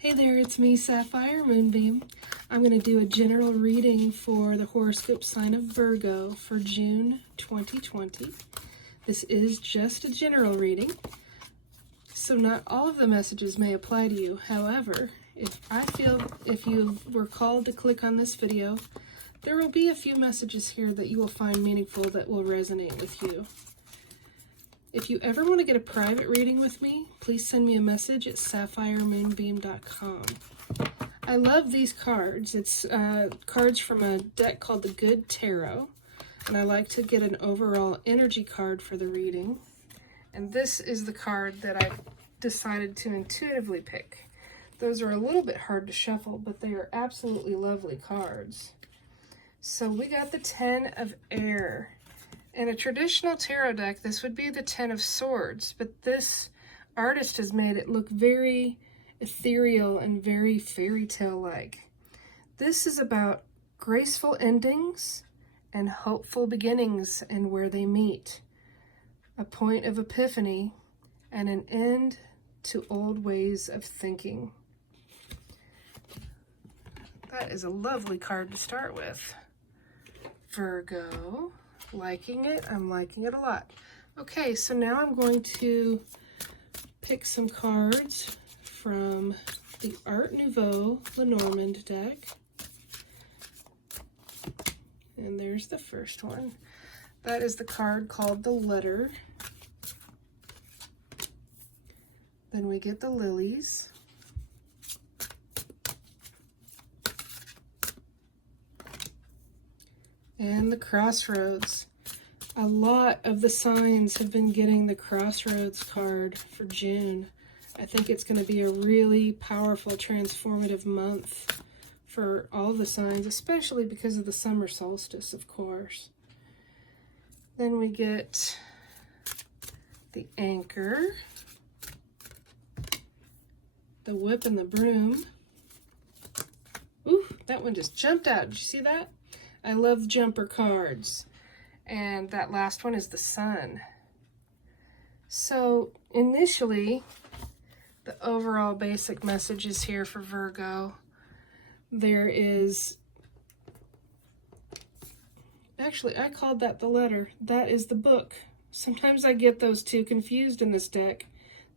Hey there, it's me, Sapphire Moonbeam. I'm going to do a general reading for the horoscope sign of Virgo for June 2020. This is just a general reading, so not all of the messages may apply to you. However, if you were called to click on this video, there will be a few messages here that you will find meaningful that will resonate with you. If you ever want to get a private reading with me, please send me a message at sapphiremoonbeam.com. I love these cards. It's cards from a deck called the Good Tarot, and I like to get an overall energy card for the reading. And this is the card that I decided to intuitively pick. Those are a little bit hard to shuffle, but they are absolutely lovely cards. So we got the 10 of Air. In a traditional tarot deck, this would be the 10 of Swords, but this artist has made it look very ethereal and very fairy tale-like. This is about graceful endings and hopeful beginnings and where they meet, a point of epiphany, and an end to old ways of thinking. That is a lovely card to start with. Virgo. Liking it. I'm liking it a lot. Okay, so now I'm going to pick some cards from the Art Nouveau Lenormand deck. And there's the first one. That is the card called the Letter. Then we get the Lilies. And the Crossroads. A lot of the signs have been getting the Crossroads card for June. I think it's going to be a really powerful, transformative month for all the signs, especially because of the summer solstice, of course. Then we get the Anchor, the Whip and the Broom. Ooh, that one just jumped out. Did you see that? I love jumper cards. And that last one is the Sun. So initially, the overall basic message is here for Virgo. There is, actually I called that the Letter. That is the Book. Sometimes I get those two confused in this deck.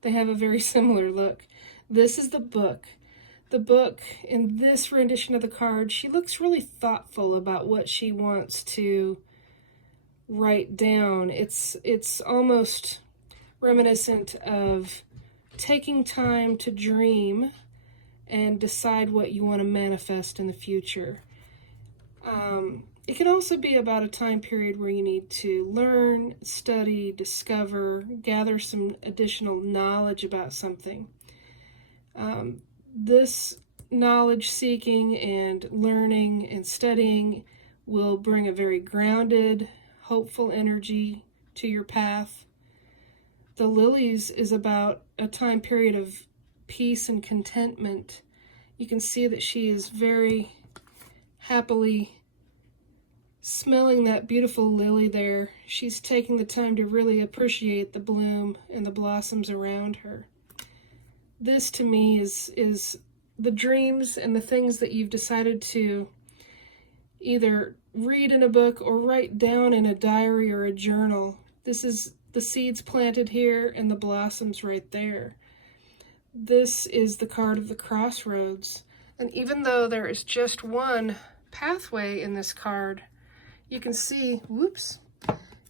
They have a very similar look. This is the Book. The Book, in this rendition of the card, she looks really thoughtful about what she wants to write down. It's almost reminiscent of taking time to dream and decide what you want to manifest in the future. It can also be about a time period where you need to learn, study, discover, gather some additional knowledge about something. This knowledge seeking and learning and studying will bring a very grounded, hopeful energy to your path. The Lilies is about a time period of peace and contentment. You can see that she is very happily smelling that beautiful lily there. She's taking the time to really appreciate the bloom and the blossoms around her. This to me is the dreams and the things that you've decided to either read in a book or write down in a diary or a journal. This is the seeds planted here and the blossoms right there. This is the card of the Crossroads. And even though there is just one pathway in this card, you can see,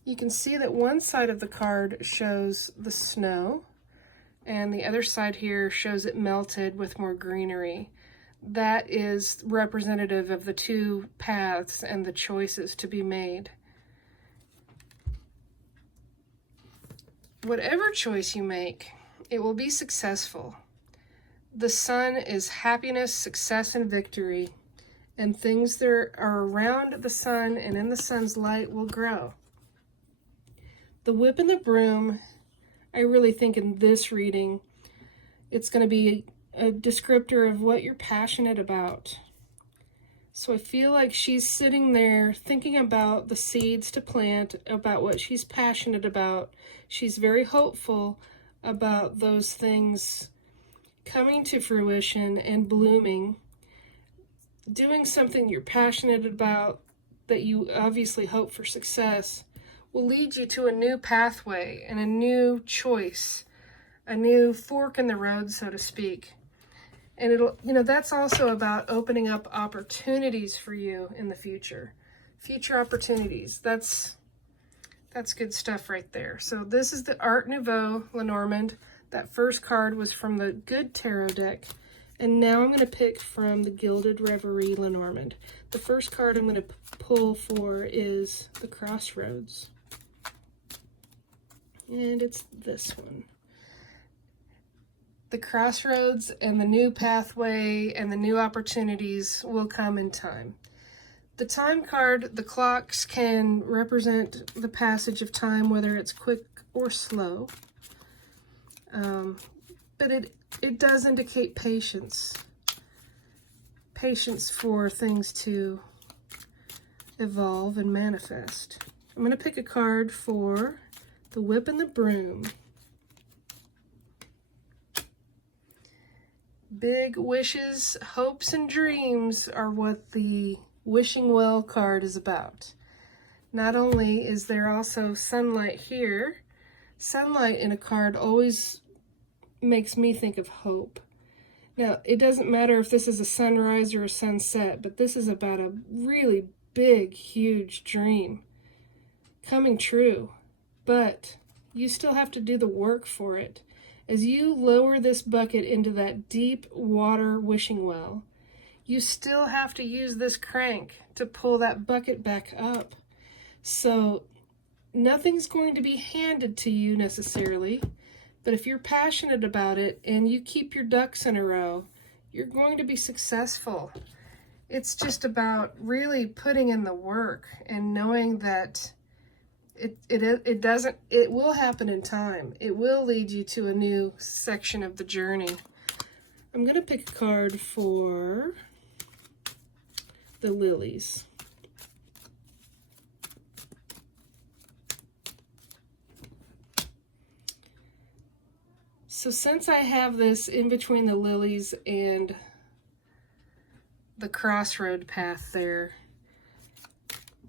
you can see that one side of the card shows the snow, and the other side here shows it melted with more greenery. That is representative of the two paths and the choices to be made. Whatever choice you make, it will be successful. The Sun is happiness, success, and victory, and things that are around the Sun and in the Sun's light will grow. The Whip and the Broom, I really think in this reading, it's going to be a descriptor of what you're passionate about. So I feel like she's sitting there thinking about the seeds to plant, about what she's passionate about. She's very hopeful about those things coming to fruition and blooming, doing something you're passionate about, that you obviously hope for success, will lead you to a new pathway and a new choice, a new fork in the road, so to speak. And it'll, that's also about opening up opportunities for you in the future. Future opportunities. That's good stuff right there. So this is the Art Nouveau Lenormand. That first card was from the Good Tarot deck. And now I'm going to pick from the Gilded Reverie Lenormand. The first card I'm going to pull for is the Crossroads. And it's this one. The crossroads and the new pathway and the new opportunities will come in time. The time card, the clocks can represent the passage of time, whether it's quick or slow. But it does indicate patience. Patience for things to evolve and manifest. I'm going to pick a card for the Whip and the Broom. Big wishes, hopes, and dreams are what the Wishing Well card is about. Not only is there also sunlight here, sunlight in a card always makes me think of hope. Now, it doesn't matter if this is a sunrise or a sunset, but this is about a really big, huge dream coming true. But you still have to do the work for it. As you lower this bucket into that deep water wishing well, you still have to use this crank to pull that bucket back up. So nothing's going to be handed to you necessarily, but if you're passionate about it and you keep your ducks in a row, you're going to be successful. It's just about really putting in the work and knowing that it will happen in time. It will lead you to a new section of the journey. I'm going to pick a card for the Lilies. So since I have this in between the Lilies and the crossroad path there,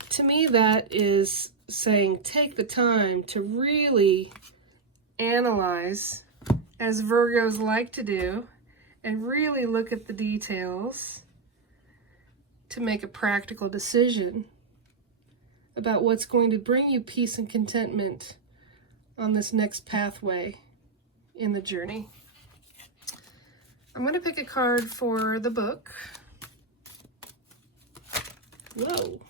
to me that is saying take the time to really analyze, as Virgos like to do, and really look at the details to make a practical decision about what's going to bring you peace and contentment on this next pathway in the journey. I'm going to pick a card for the book. Whoa.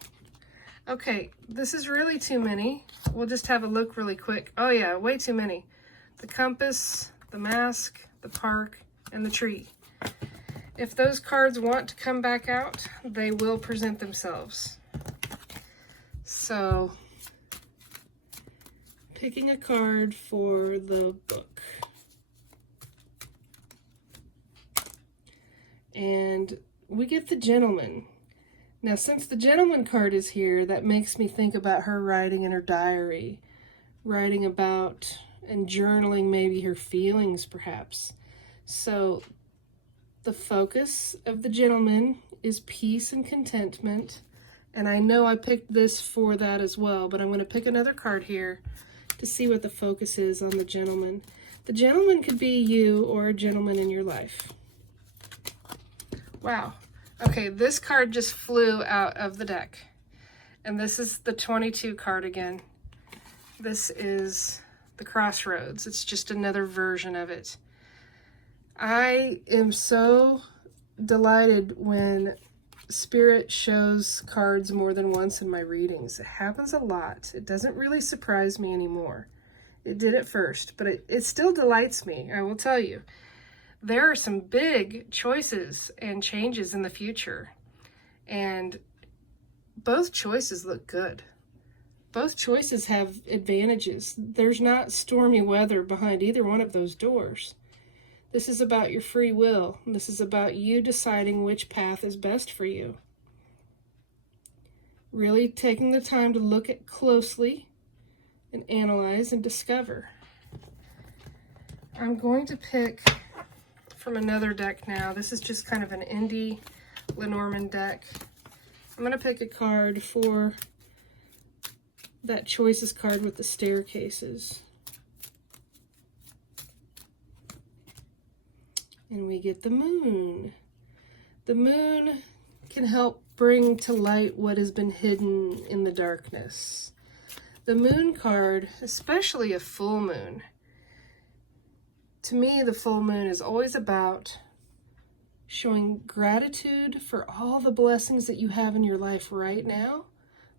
Okay, this is really too many. We'll just have a look really quick. Oh yeah, way too many. The compass, the mask, the park, and the tree. If those cards want to come back out, they will present themselves. So, picking a card for the book. And we get the Gentleman. Now, since the Gentleman card is here, that makes me think about her writing in her diary, writing about and journaling maybe her feelings, perhaps. So, the focus of the Gentleman is peace and contentment, and I know I picked this for that as well, but I'm going to pick another card here to see what the focus is on the Gentleman. The Gentleman could be you or a gentleman in your life. Wow. Okay, this card just flew out of the deck. And this is the 22 card again. This is the Crossroads. It's just another version of it. I am so delighted when Spirit shows cards more than once in my readings. It happens a lot. It doesn't really surprise me anymore. It did at first, but it still delights me, I will tell you. There are some big choices and changes in the future, and both choices look good. Both choices have advantages. There's not stormy weather behind either one of those doors. This is about your free will. This is about you deciding which path is best for you. Really taking the time to look at closely and analyze and discover. I'm going to pick from another deck now. This is just kind of an indie Lenormand deck. I'm going to pick a card for that Choices card with the staircases. And we get the moon. The moon can help bring to light what has been hidden in the darkness. The moon card, especially a full moon, to me the full moon is always about showing gratitude for all the blessings that you have in your life right now,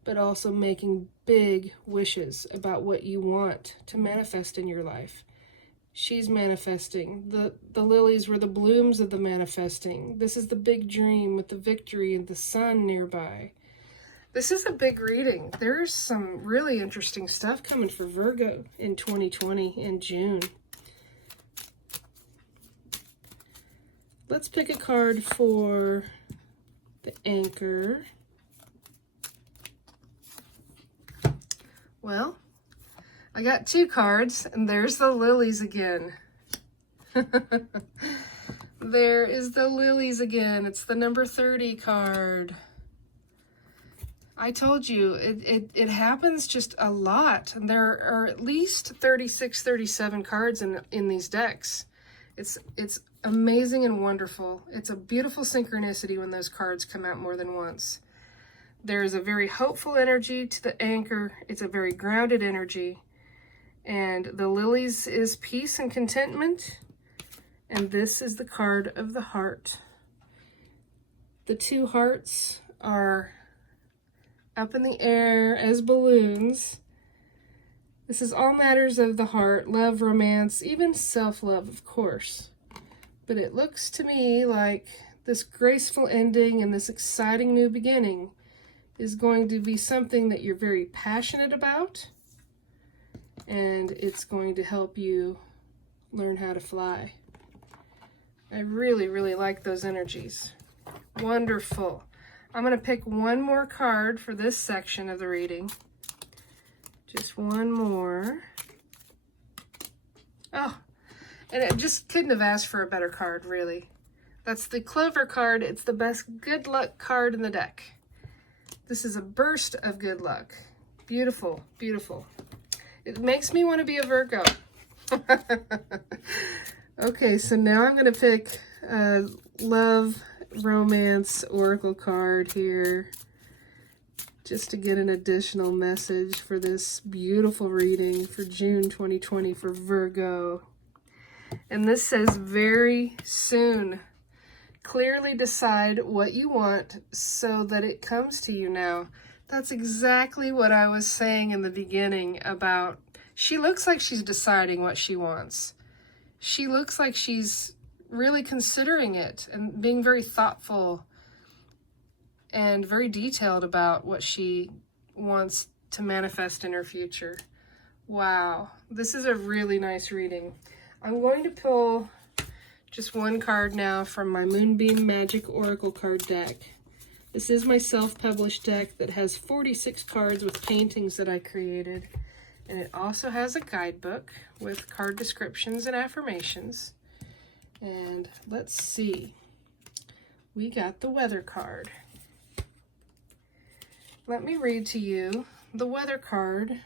but also making big wishes about what you want to manifest in your life. She's manifesting. The lilies were the blooms of the manifesting. This is the big dream with the victory and the sun nearby. This is a big reading. There's some really interesting stuff coming for Virgo in 2020 in June. Let's pick a card for the anchor. Well, I got two cards, and there's the lilies again. There is the lilies again. It's the number 30 card. I told you, it happens just a lot. And there are at least 36, 37 cards in these decks. It's amazing and wonderful. It's a beautiful synchronicity when those cards come out more than once. There is a very hopeful energy to the anchor. It's a very grounded energy. And the lilies is peace and contentment. And this is the card of the heart. The two hearts are up in the air as balloons. This is all matters of the heart, love, romance, even self-love, of course. But it looks to me like this graceful ending and this exciting new beginning is going to be something that you're very passionate about. And it's going to help you learn how to fly. I really, really like those energies. Wonderful. I'm going to pick one more card for this section of the reading. Just one more. Oh, and I just couldn't have asked for a better card, really. That's the Clover card. It's the best good luck card in the deck. This is a burst of good luck. Beautiful, beautiful. It makes me want to be a Virgo. Okay, so now I'm going to pick a love, romance, oracle card here just to get an additional message for this beautiful reading for June 2020 for Virgo. And this says, very soon. Clearly decide what you want so that it comes to you now. That's exactly what I was saying in the beginning about, she looks like she's deciding what she wants. She looks like she's really considering it and being very thoughtful and very detailed about what she wants to manifest in her future. Wow, this is a really nice reading. I'm going to pull just one card now from my Moonbeam Magick Oracle card deck. This is my self-published deck that has 46 cards with paintings that I created. And it also has a guidebook with card descriptions and affirmations. And let's see. We got the weather card. Let me read to you the weather card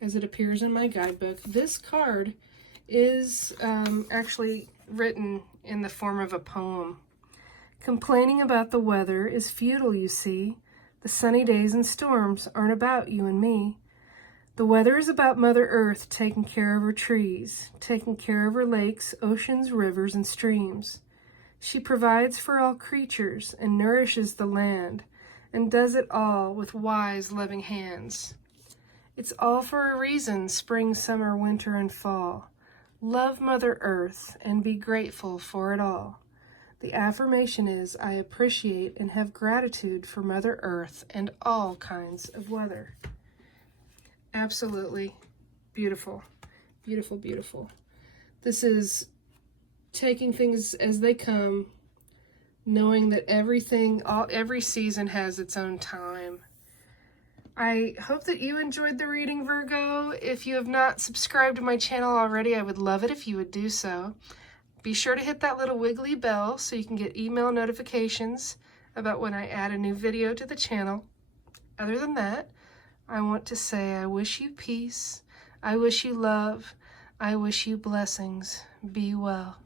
as it appears in my guidebook. This card is actually written in the form of a poem. Complaining about the weather is futile, you see. The sunny days and storms aren't about you and me. The weather is about Mother Earth taking care of her trees, taking care of her lakes, oceans, rivers, and streams. She provides for all creatures and nourishes the land, and does it all with wise, loving hands. It's all for a reason, spring, summer, winter, and fall. Love Mother Earth and be grateful for it all. The affirmation is, I appreciate and have gratitude for Mother Earth and all kinds of weather. Absolutely beautiful, beautiful, beautiful. This is taking things as they come, knowing that every season has its own time. I hope that you enjoyed the reading, Virgo. If you have not subscribed to my channel already, I would love it if you would do so. Be sure to hit that little wiggly bell so you can get email notifications about when I add a new video to the channel. Other than that, I want to say I wish you peace, I wish you love, I wish you blessings. Be well.